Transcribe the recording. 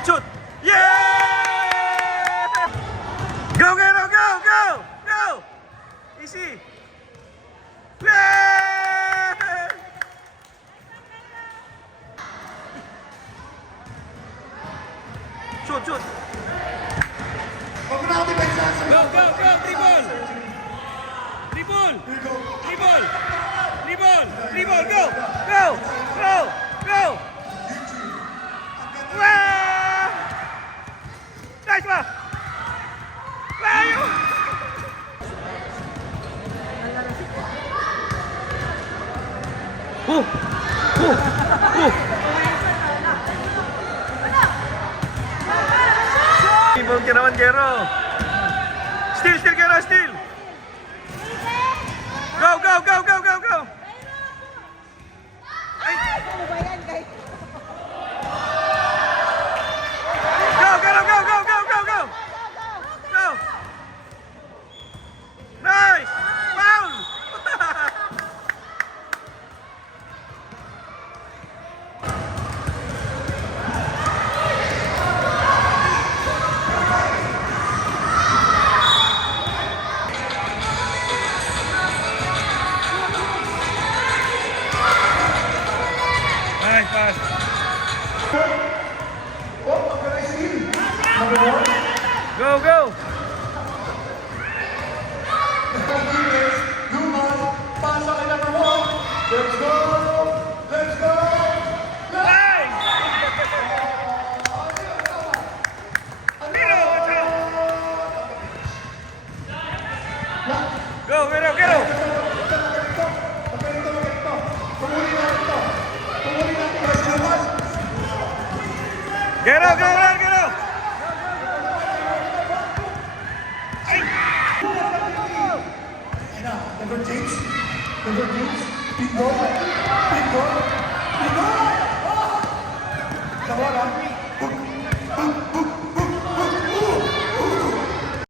Shoot, shoot! Yeah! Go, Gero, go, go! Go! Easy! Yeah! Shoot, shoot! Huwag mo na ako depensa. Go, go, go! Dribble! Dribble! Dribble! Dribble! Dribble! Go! Go! Go! Go! Wow! Nice ba? Wow! Oh! Oh! Oh! Ibon ka naman, Gero! Still, still, Gero, still! Go, go, go, go, go, go! Ano ba yan, guys? Go, go, go, go, go, go, go! Go! Nice! Foul! Nice pass. Go, go! Pasa kay number 1. Let's go! Let's go! Nice! Gero, watch out! Go, Gero, Gero! Pumuli natin ito. Pumuli natin guys. Lumas. Gero, Gero, Gero! Ayan na. Number James. Number James. Big goal. Big goal. Big goal! Oh! Tawag ah. Hook. Hook. Hook.